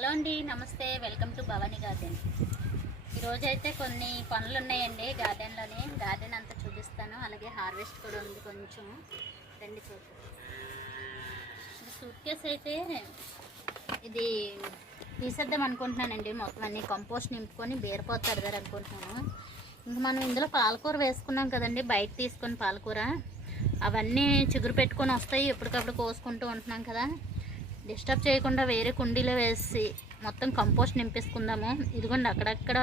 Hello అండి నమస్తే. Welcome to Bhavani garden. ఈరోజు అయితే కొన్ని పనులు ఉన్నాయండి గార్డెన్లోనే. గార్డెన్ అంతా చూపిస్తాను. అలాగే హార్వెస్ట్ కూడా ఉంది కొంచెం. రండి చూద్దాం. సూట్ కేస్ అయితే ఇది తీసేద్దాం అనుకుంటున్నానండి. మొత్తం అన్ని కంపోస్ట్ నింపుకొని బేరపోత పెడదారు అనుకుంటున్నాను. ఇంక మనం ఇందులో పాలకూర వేసుకున్నాం కదండి. బయట తీసుకొని పాలకూర. అవన్నీ చిగురు పెట్టుకొని వస్తాయి. ఎప్పటికప్పుడు కోసుకుంటూ ఉంటున్నాం కదా. డిస్టర్బ్ చేయకుండా వేరే కుండీలో వేసి మొత్తం కంపోస్ట్ నింపేసుకుందాము. ఇదిగోండి అక్కడక్కడ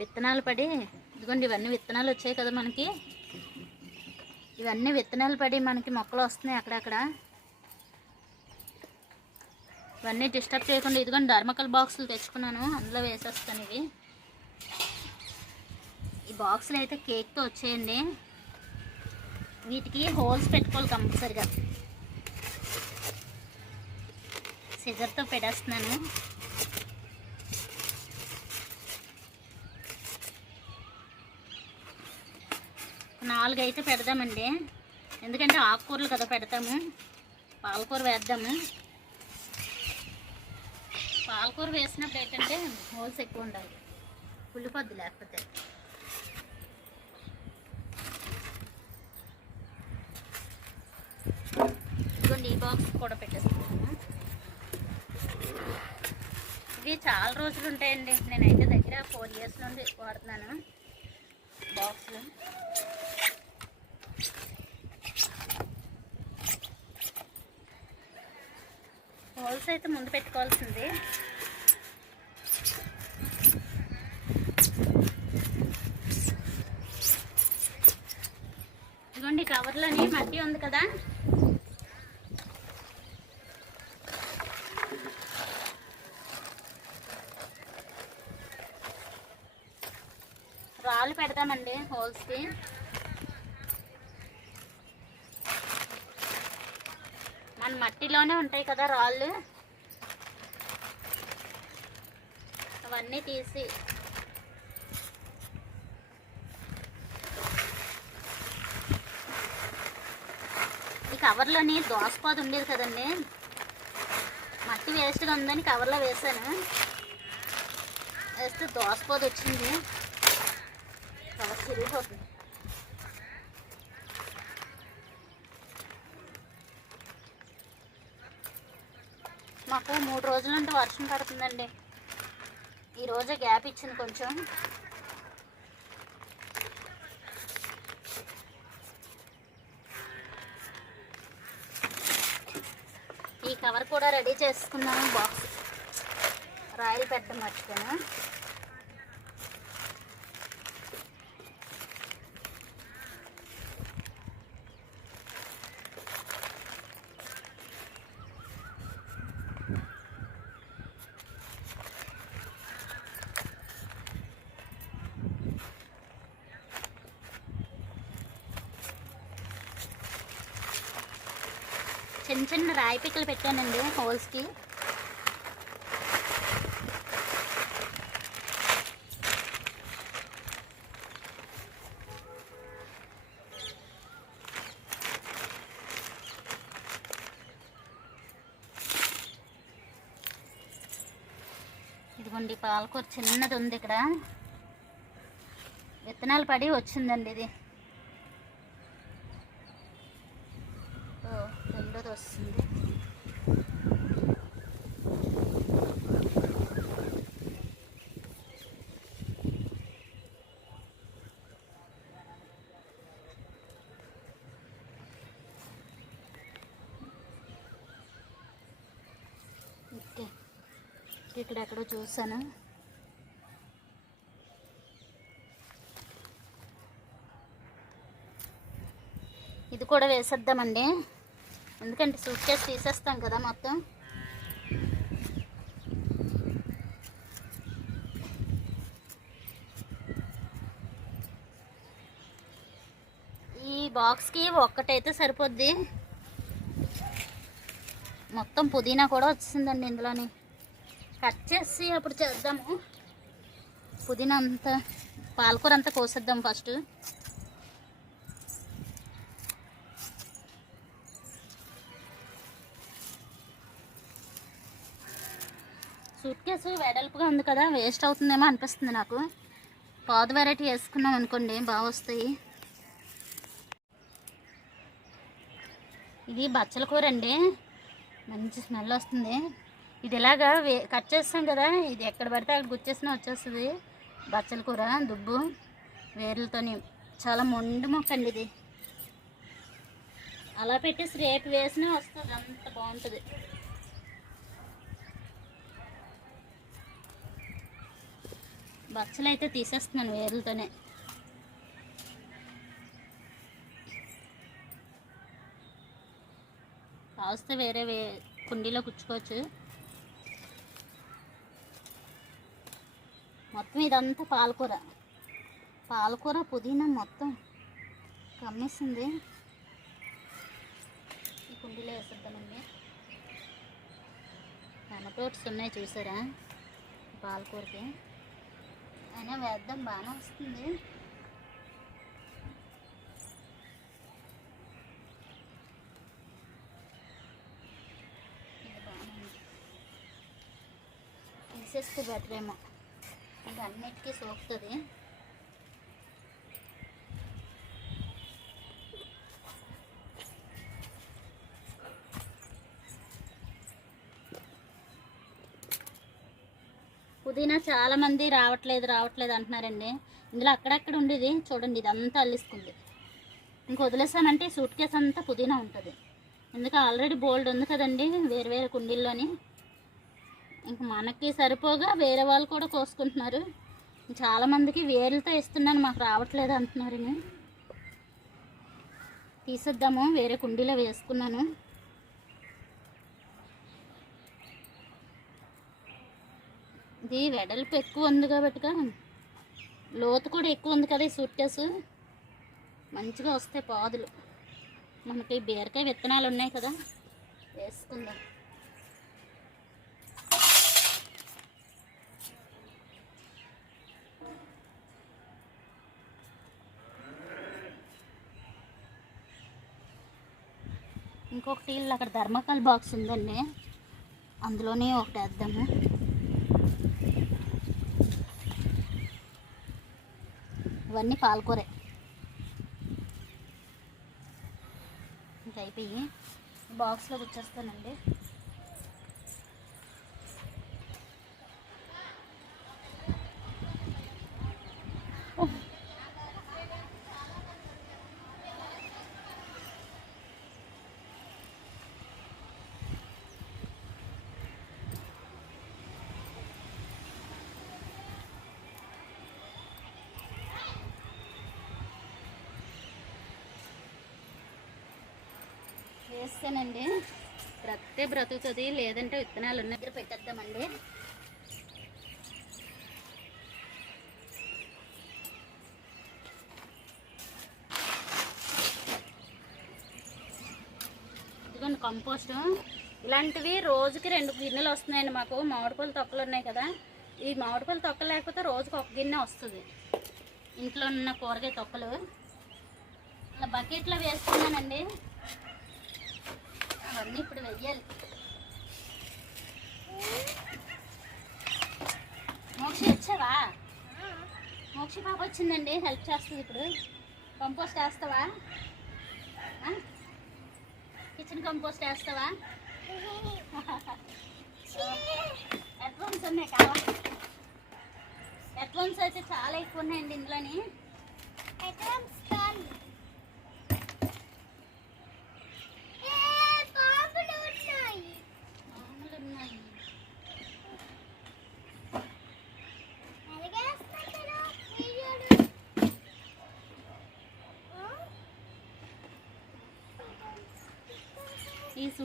విత్తనాలు పడి ఇదిగోండి ఇవన్నీ విత్తనాలు వచ్చాయి కదా మనకి. ఇవన్నీ విత్తనాలు పడి మనకి మొక్కలు వస్తున్నాయి అక్కడక్కడ. ఇవన్నీ డిస్టర్బ్ చేయకుండా ఇదిగోండి ధర్మకల్ బాక్సులు తెచ్చుకున్నాను. అందులో వేసేస్తాను ఇవి. ఈ బాక్సులు అయితే కేక్తో వచ్చేయండి. వీటికి హోల్స్ పెట్టుకోవాలి కంపల్సరిగా. సిజర్తో పెట్టేస్తున్నాను. నాలుగు అయితే పెడదామండి. ఎందుకంటే ఆకుకూరలు కదా పెడతాము. పాలకూర వేద్దాము. పాలకూర వేసినప్పుడు ఏంటంటే హోల్స్ ఎక్కువ ఉండాలి. పుల్లిపోద్ది లేకపోతే. ఇదిగోండి ఈ బాక్స్ కూడా పెట్టేస్తాం ఇవి చాలా రోజులు ఉంటాయండి నేనైతే దగ్గర ఫోర్ ఇయర్స్ నుండి వాడుతున్నాను. బాక్స్లు హోల్స్ అయితే ముందు పెట్టుకోవాల్సింది. ఇదిగోండి కవర్లోని మట్టి ఉంది కదా. రాళ్ళు పెడతామండి హోల్స్కి. మన మట్టిలోనే ఉంటాయి కదా రాళ్ళు. అవన్నీ తీసి. ఈ కవర్లోని దోసపాదు ఉండేది కదండి. మట్టి వేస్ట్గా ఉందని కవర్లో వేసాను వేస్తే దోసపోదు వచ్చింది. కవర్ చిరిగిపోతుంది మాకు మూడు రోజుల నుండి వర్షం పడుతుందండి. ఈరోజే గ్యాప్ ఇచ్చింది కొంచెం. ఈ కవర్ కూడా రెడీ చేసుకున్నాను బాక్స్. రాయలు పెట్టడం మర్చిపోయాను. చిన్న చిన్న రాయి పిక్కలు పెట్టానండి హోల్స్కి. ఇదిగోండి పాలకూర చిన్నది ఉంది ఇక్కడ. విత్తనాలు పడి వచ్చిందండి ఇది. ఇక్కడ ఎక్కడో చూసాను ఇది కూడా వేసేద్దామండి. ఎందుకంటే సూట్ కేసు తీసేస్తాం కదా మొత్తం. ఈ బాక్స్కి ఒక్కటైతే సరిపోద్ది. మొత్తం పుదీనా కూడా వచ్చిందండి ఇందులోని. కట్ చేసి అప్పుడు చేద్దాము. పుదీనా అంతా పాలకూర అంతా కోసేద్దాం ఫస్ట్. సూట్ కేసు వెడల్పుగా ఉంది కదా వేస్ట్ అవుతుందేమో అనిపిస్తుంది నాకు. పాదు వెరైటీ వేసుకున్నాం అనుకోండి బాగా వస్తాయి. ఇది బచ్చల కూర అండి. మంచి స్మెల్ వస్తుంది. ఇది ఇలాగా వే కట్ చేస్తాం కదా ఇది ఎక్కడ పడితే అక్కడ గుచ్చేసినా వచ్చేస్తుంది. బచ్చల కూర దుబ్బు వేర్లతోని. చాలా మొండి మొక్క అండి ఇది. అలా పెట్టేసి రేపు వేసినా వస్తుంది అంత బాగుంటుంది. బచ్చలు అయితే తీసేస్తున్నాను వేర్లతోనే. కాస్త వేరే వే కుండీలో కుచ్చుకోవచ్చు. మొత్తం ఇదంతా పాలకూర. పాలకూర పుదీనా మొత్తం కమ్మేసింది. ఈ కుండీలో వేసేద్దామండి. టమాటోట్స్ ఉన్నాయి చూసారా? పాలకూరకి. అయినా వేద్దాం బాగానే వస్తుంది. బాగానే ఉంది. తీసేస్తే బెటర్ ఏమో. ఇంకా అన్నిటికీ సోకుతుంది. పుదీనా చాలా మంది రావట్లేదు రావట్లేదు అంటున్నారండి. ఇందులో అక్కడక్కడ ఉండేది చూడండి ఇదంతా అల్లిసుకుంది. ఇంక వదిలేసామంటే సూట్ కేసు అంతా పుదీనా ఉంటుంది. ఎందుకు? ఆల్రెడీ బోల్డ్ ఉంది కదండి వేరు వేరు కుండీల్లోని. ఇంక మనకి సరిపోగా వేరే వాళ్ళు కూడా కోసుకుంటున్నారు. చాలామందికి వేర్లతో ఇస్తున్నాను మాకు రావట్లేదు అంటున్నారు తీసేద్దాము వేరే కుండీలో వేసుకున్నాను. ఇది వెడల్పు ఎక్కువ ఉంది కాబట్టిగా లోతు కూడా ఎక్కువ ఉంది కదా ఈ సూట్ కేసు మంచిగా వస్తాయి పాదులు. మనకి బీరకాయ విత్తనాలు ఉన్నాయి కదా వేసుకుందాం. ఇంకొకటి ఇల్లు అక్కడ ధర్మకాల్ బాక్స్ ఉందండి. అందులోనే ఒకటి వేద్దాము. ఇవన్నీ పాలకూరే. ఇంకా అయిపోయి బాక్స్లో వచ్చేస్తానండి. బ్రతితే బ్రతుకుతుంది లేదంటే విత్తనాలు ఉన్న దగ్గర పెట్టేద్దామండి. ఇదిగోండి కంపోస్ట్. ఇలాంటివి రోజుకి రెండు గిన్నెలు వస్తున్నాయండి మాకు. మామిడిపళ్ళు తొక్కలు ఉన్నాయి కదా. ఈ మామిడిపళ్ళు తొక్కలు లేకపోతే రోజుకి ఒక గిన్నె వస్తుంది. ఇంట్లో ఉన్న కూరగాయ తొక్కలు. ఇలా బకెట్లో వేసుకున్నానండి. అవన్నీ ఇప్పుడు వెయ్యాలి మోక్షి వచ్చావా? మోక్షి పాప వచ్చిందండి హెల్ప్ చేస్తుంది ఇప్పుడు. కంపోస్ట్ వేస్తావా? కిచెన్ కంపోస్ట్ వేస్తావా? అడ్వాన్స్ ఉన్నాయి కావాలి అడ్వాన్స్ అయితే చాలా ఎక్కువ ఉన్నాయండి ఇందులోని. అడ్వాన్స్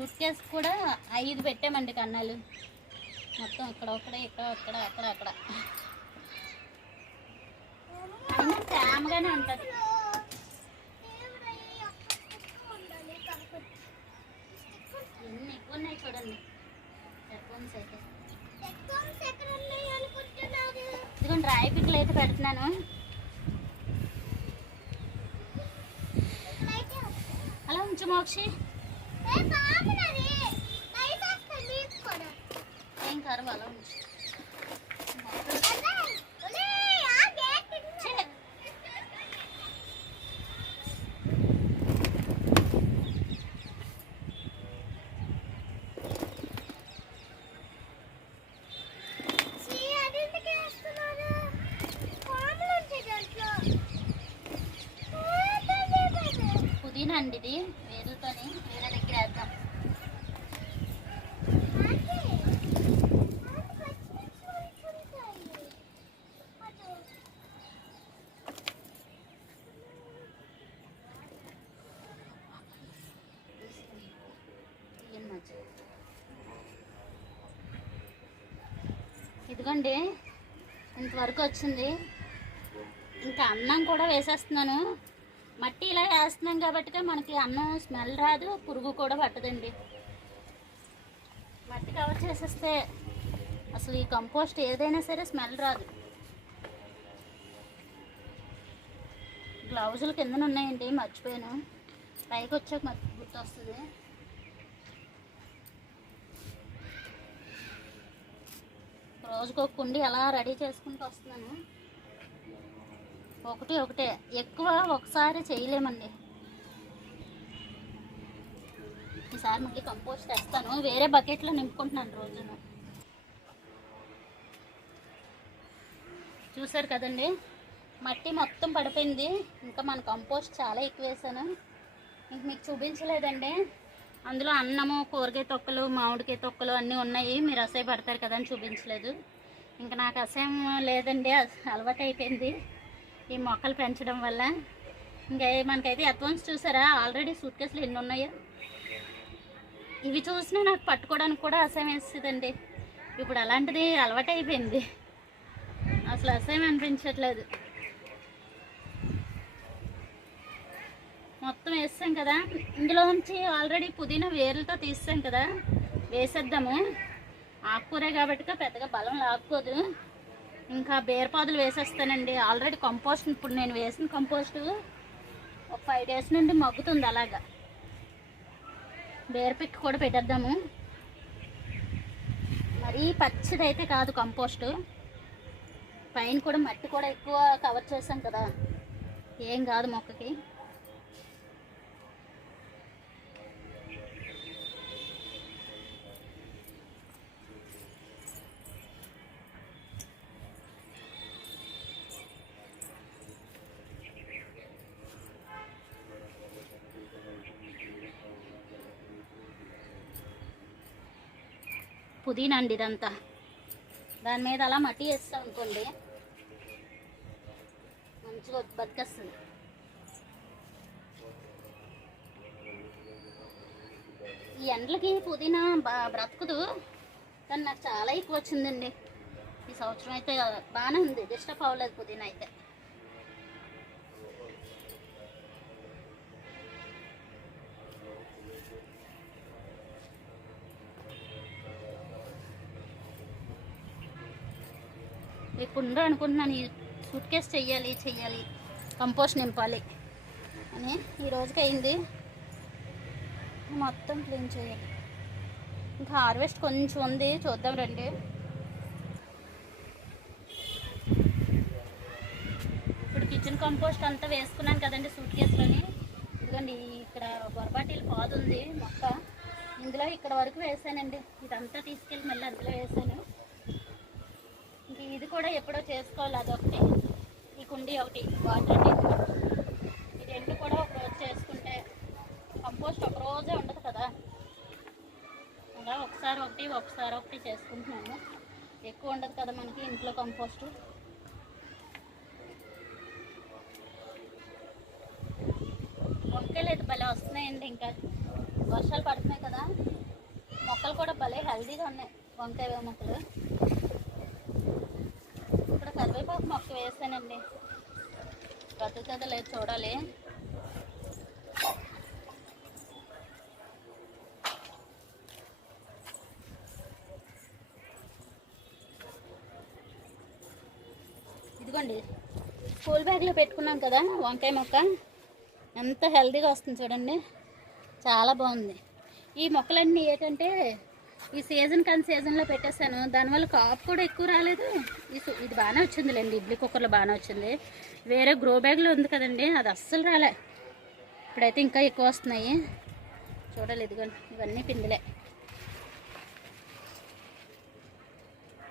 ఈ కూడా ఐదు పెట్టామండి కన్నాలు. మొత్తం ఇక్కడ ఒకడే ఇక్కడ అక్కడ అక్కడ అక్కడ. అయినా తేమగానే ఉంటుంది. ఎన్ని ఎక్కువ ఉన్నాయి చూడండి. హెడ్ఫోన్స్ అయితే. ఇదిగోండి రాయి పిక్కలు అయితే పెడుతున్నాను. అలా ఉంచు మోక్షి. ఏం అండి ఇంతవరకు వచ్చింది. ఇంకా అన్నం కూడా వేసేస్తున్నాను. మట్టి ఇలా వేస్తున్నాం కాబట్టి మనకి అన్నం స్మెల్ రాదు పురుగు కూడా పట్టదండి. మట్టి కవర్ చేసేస్తే అసలు ఈ కంపోస్ట్ ఏదైనా సరే స్మెల్ రాదు. గ్లౌజులు కిందన ఉన్నాయండి మర్చిపోయాను. పైకి వచ్చాక మర్చి గుర్తొస్తుంది. రోజుకు ఒక కుండి అలా రెడీ చేసుకుంటూ వస్తున్నాను. ఒకటి ఒకటే. ఎక్కువ ఒకసారి చేయలేమండి. ఈసారి మళ్ళీ కంపోస్ట్ తెస్తాను వేరే బకెట్లో నింపుకుంటున్నాను రోజును. చూసారు కదండి? మట్టి మొత్తం పడిపోయింది. ఇంకా మన కంపోస్ట్ చాలా ఎక్కువ వేసాను. ఇంక మీకు చూపించలేదండి. అందులో అన్నము కూరగాయ తొక్కలు మామిడికాయ తొక్కలు అన్నీ ఉన్నాయి. మీరు అసహ్య పడతారు కదా అని చూపించలేదు. ఇంకా నాకు అసహ్యం లేదండి. అలవాటు అయిపోయింది. ఈ మొక్కలు పెంచడం వల్ల. ఇంకా మనకైతే అడ్వాన్స్ చూసారా? ఆల్రెడీ సూట్ కేసులు ఎన్ని ఉన్నాయో. ఇవి చూసినా నాకు పట్టుకోవడానికి కూడా అసహ్యం వేస్తుందండి ఇప్పుడు అలాంటిది అలవాటు అయిపోయింది. అసలు అసహ్యం అనిపించట్లేదు. మొత్తం వేస్తాం కదా. ఇందులోంచి ఆల్రెడీ పుదీనా వేర్లతో తీస్తాం కదా. వేసేద్దాము. ఆకుకూరే కాబట్టి పెద్దగా బలం లాక్కోదు. ఇంకా బేరపాదులు వేసేస్తానండి. ఆల్రెడీ కంపోస్ట్ ఇప్పుడు నేను వేసిన కంపోస్ట్ ఒక ఫైవ్ డేస్ నుండి మగ్గుతుంది అలాగా. బేరపిక్ కూడా పెట్టేద్దాము. మరీ పచ్చిదైతే కాదు కంపోస్ట్ పైన కూడా మట్టి కూడా ఎక్కువ కవర్ చేసాం కదా. ఏం కాదు మొక్కకి. పుదీనా అండి ఇదంతా దాని మీద అలా మట్టి వేస్తాం అనుకోండి మంచిగా బతికేస్తుంది. ఈ ఎండలకి పుదీనా బ్రతకదు కానీ నాకు చాలా ఎక్కువ వచ్చిందండి. ఈ సంవత్సరం అయితే బాగానే ఉంది డిస్టర్బ్ అవ్వలేదు పుదీనా అయితే. ఉండరు అనుకుంటున్నాను. ఈ సూట్ కేసు చెయ్యాలి చెయ్యాలి. కంపోస్ట్ నింపాలి అని ఈ రోజుకి అయింది. మొత్తం క్లీన్ చేయాలి. ఇంకా హార్వెస్ట్ కొంచెం ఉంది. చూద్దాం రండి. ఇప్పుడు కిచెన్ కంపోస్ట్ అంతా వేసుకున్నాను కదండి సూట్ కేసులోని. ఇదిగోండి ఇక్కడ బొరబాటీలు పాదు ఉంది మొక్క. ఇందులో ఇక్కడ వరకు వేసానండి. ఇదంతా తీసుకెళ్ళి మళ్ళీ అందులో వేసాను. ఇది కూడా ఎప్పుడో చేసుకోవాలి అదొకటి ఈ కుండీ ఒకటి వాటర్ ట్యాంక్ ఈ రెండు కూడా ఒక రోజు చేసుకుంటే కంపోస్ట్ ఒక రోజే ఉండదు కదా. అలా ఒకసారి ఒకటి ఒకసారి ఒకటి చేసుకుంటున్నాము. ఎక్కువ ఉండదు కదా మనకి ఇంట్లో కంపోస్ట్. వంకాయలు అయితే భలే వస్తున్నాయండి ఇంకా. వర్షాలు పడుతున్నాయి కదా. మొక్కలు కూడా భలే హెల్దీగా ఉన్నాయి వంకాయ మొక్కలు. కరివేపాకు మొక్క వేసానండి. బ్రతుకుతుందో లేదు చూడాలి. ఇదిగోండి స్కూల్ బ్యాగ్లో పెట్టుకున్నాం కదా వంకాయ మొక్క. ఎంత హెల్తీగా వస్తుంది చూడండి. చాలా బాగుంది. ఈ మొక్కలన్నీ ఏంటంటే ఈ సీజన్ కానీ సీజన్లో పెట్టేశాను. దానివల్ల కాపు కూడా ఎక్కువ రాలేదు. ఈ ఇది బాగానే వచ్చిందిలేండి. ఇడ్లీ కుక్కర్లో బాగానే వచ్చింది. వేరే గ్రో బ్యాగ్లో ఉంది కదండి. అది అస్సలు రాలే. ఇప్పుడైతే ఇంకా ఎక్కువ వస్తున్నాయి. చూడలేదు ఇవన్నీ పిండిలే.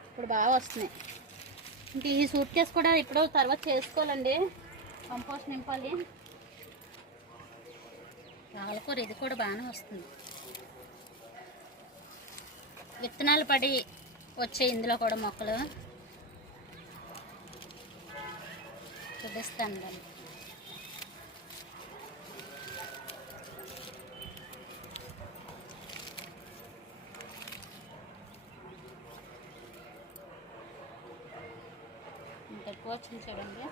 ఇప్పుడు బాగా వస్తున్నాయి. ఇంక ఈ సూట్ కేసు కూడా ఇప్పుడు తర్వాత చేసుకోవాలండి. కంపోస్ట్ నింపాలి. పాలకూర ఇది కూడా బాగానే వస్తుంది. విత్తనాలు పడి వచ్చే ఇందులో కూడా మొక్కలు. చూపిస్తాను దాన్ని. ఎక్కువ వచ్చింది చూడండి.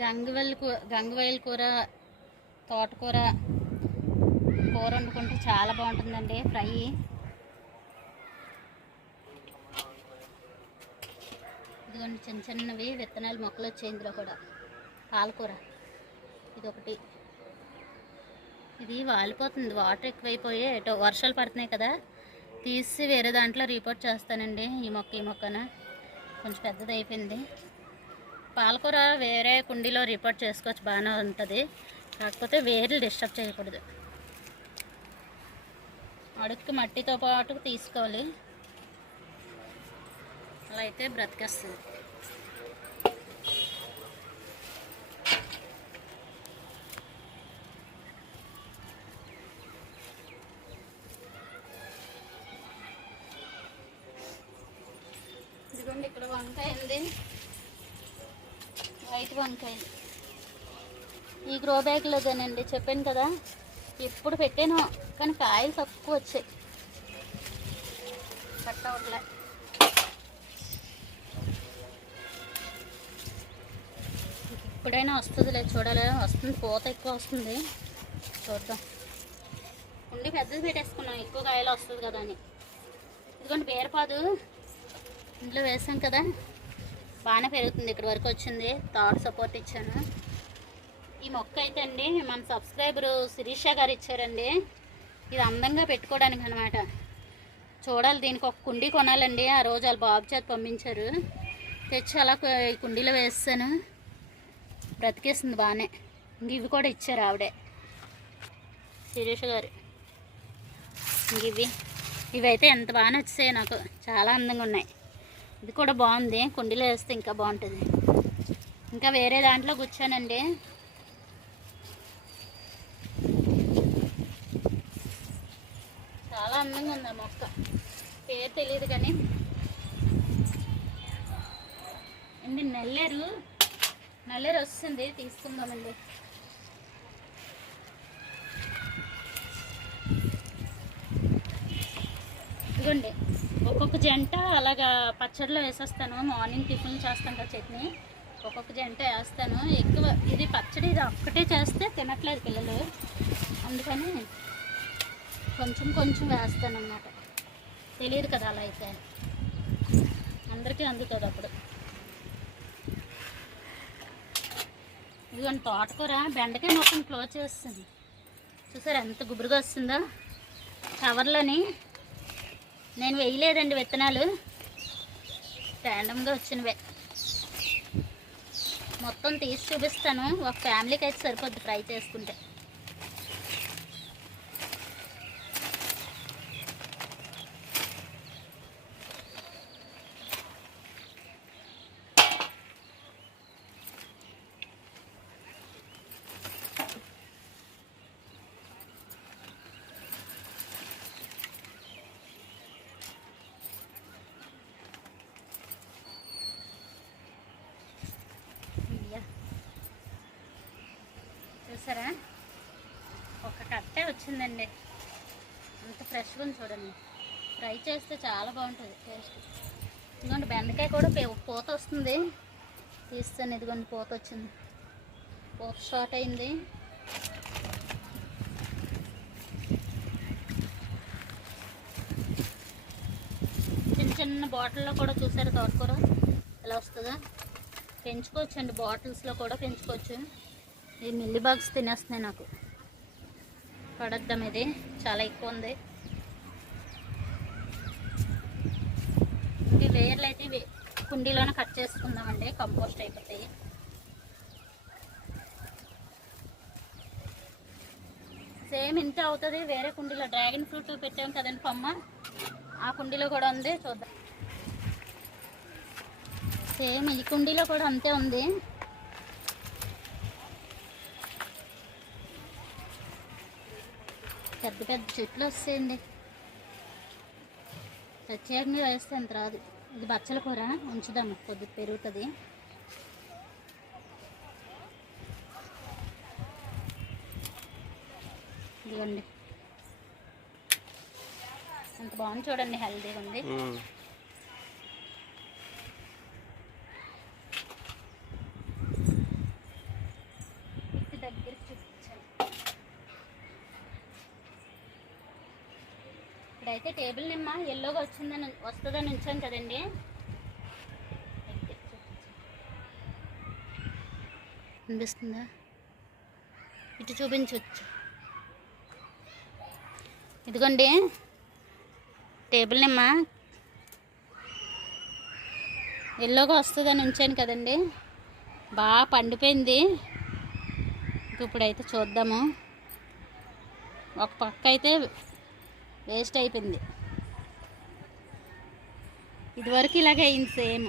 గంగవల్లి కూ గంగవైల్ కూర తోటకూర కూర వండుకుంటే చాలా బాగుంటుందండి ఫ్రై. ఇదిగోండి చిన్న చిన్నవి విత్తనాలు మొక్కలు వచ్చాయి ఇందులో కూడా. పాలకూర. ఇది ఒకటి ఇది వాలిపోతుంది వాటర్ ఎక్కువైపోయి ఎటో వర్షాలు పడుతున్నాయి కదా తీసి వేరే దాంట్లో రిపోర్ట్ చేస్తానండి ఈ మొక్క ఈ మొక్కన. కొంచెం పెద్దది అయిపోయింది పాలకూర వేరే కుండీలో రిపోర్ట్ చేసుకోవచ్చు బాగానే ఉంటుంది. కాకపోతే వేర్లు డిస్టర్బ్ చేయకూడదు. అడుక్కి మట్టితో పాటు తీసుకోవాలి. అలా అయితే బ్రతికేస్తుంది. ఇదిగోండి ఇక్కడ వంకాయ ఉంది. వైట్ వంకాయలు. ఈ గ్రో బ్యాగ్లోదేనండి చెప్పాను కదా. ఎప్పుడు పెట్టాను కానీ కాయలు తక్కువ వచ్చాయి. కట్ అవట్లే ఎప్పుడైనా వస్తుంది చూడాలి. వస్తుంది పూత ఎక్కువ వస్తుంది. చూద్దాం. ఉండి పెద్దది పెట్టేసుకున్నాం ఎక్కువ కాయలు వస్తుంది కదా అని. ఇదిగోండి బీరపాదు. ఇంట్లో వేసాం కదా. బాగానే పెరుగుతుంది. ఇక్కడ వరకు వచ్చింది. థర్డ్ సపోర్ట్ ఇచ్చాను. ఈ మొక్క అయితే అండి మన సబ్స్క్రైబరు శిరీష గారు ఇచ్చారండి. ఇది అందంగా పెట్టుకోవడానికి అనమాట చూడాలి దీనికి ఒక కుండీ కొనాలండి. ఆ రోజు వాళ్ళ బాబు చేతి పంపించారు. తెచ్చి అలా ఈ కుండీలో వేస్తాను. బ్రతికేస్తుంది బాగానే. ఇంక ఇవి కూడా ఇచ్చారు ఆవిడే. శిరీష గారు. ఇంక ఇవి. ఇవైతే ఎంత బాగా నచ్చాయి నాకు. చాలా అందంగా ఉన్నాయి. ఇది కూడా బాగుంది. కుండీలో వేస్తే ఇంకా బాగుంటుంది. ఇంకా వేరే దాంట్లో కూర్చోనండి. చాలా అందంగా ఉంది ఆ మొక్క. పేరు తెలియదు కానీ. అండి నల్లేరు? నల్లేరు వస్తుంది. తీసుకుందామండి. ఇదిగోండి ఒక్కొక్క జంట అలాగా పచ్చడిలో వేసేస్తాను. మార్నింగ్ టిఫిన్ చేస్తాను కదా చట్నీ. ఒక్కొక్క జంట వేస్తాను. ఎక్కువ ఇది పచ్చడి ఇది ఒక్కటే చేస్తే తినట్లేదు పిల్లలు. అందుకని కొంచెం కొంచెం వేస్తాను అన్నమాట తెలియదు కదా అలా అయితే. అందరికీ అందుతుంది అప్పుడు. ఇదిగోండి తోటకూర. బెండకాయ మొత్తం క్లోజ్ చేస్తుంది చూసారు ఎంత గుబురుగా వస్తుందో? కవర్లని నేను వేయలేదండి విత్తనాలు. ర్యాండమ్గా వచ్చినవే. మొత్తం తీసి చూపిస్తాను. ఒక ఫ్యామిలీకి అయితే సరిపోద్ది ఫ్రై చేసుకుంటే ఇయ్య. చూసారా ఒక కట్టే వచ్చిందండి అంత చూడండి. ఫ్రై చేస్తే చాలా బాగుంటుంది టేస్ట్. ఇదిగోండి బెండకాయ కూడా పూత వస్తుంది. తీస్తాను ఇదిగోండి పూత వచ్చింది. పూత షార్ట్ అయింది. చిన్న చిన్న బాటిల్లో కూడా చూసారు తోటకూర? ఎలా వస్తుందా? పెంచుకోవచ్చు అండి బాటిల్స్లో కూడా పెంచుకోవచ్చు. ఇది మిల్లీ బాగ్స్ తినేస్తున్నాయి నాకు. పడద్దాం ఇది. చాలా ఎక్కువ ఉంది. లేయర్లు అయితే ఇవి కుండీలోనే కట్ చేసుకుందామండి కంపోస్ట్ అయిపోతాయి. సేమ్ ఇంత అవుతుంది వేరే కుండీలో డ్రాగన్ ఫ్రూట్ పెట్టాం కదండి కొమ్మ ఆ కుండీలో కూడా ఉంది చూద్దాం. సేమ్ ఈ కుండీలో కూడా అంతే ఉంది. పెద్ద పెద్ద చెట్లు వస్తాయండి. ప్రత్యేకంగా వేస్తే అంత రాదు. ఇది బచ్చల కూర ఉంచుదాము కొద్దిగా పెరుగుతుంది. ఇదిగోండి. ఎంత బాగుంది చూడండి హెల్తీగా ఉంది ఉమ్. ఇంటి దగ్గర చూపించాను ఇప్పుడైతే టేబుల్ నిమ్మ ఎల్లోగా వచ్చిందని వస్తుందని ఉంచాం కదండి. అనిపిస్తుందా ఇటు చూపించవచ్చు ఇదిగోండి టేబుల్ నిమ్మ ఎల్లోగా వస్తుందని ఉంచాను కదండి. బాగా పండిపోయింది. ఇప్పుడైతే చూద్దాము. ఒక పక్క అయితే వేస్ట్ అయిపోయింది. ఇదివరకు ఇలాగే అయింది సేమ్.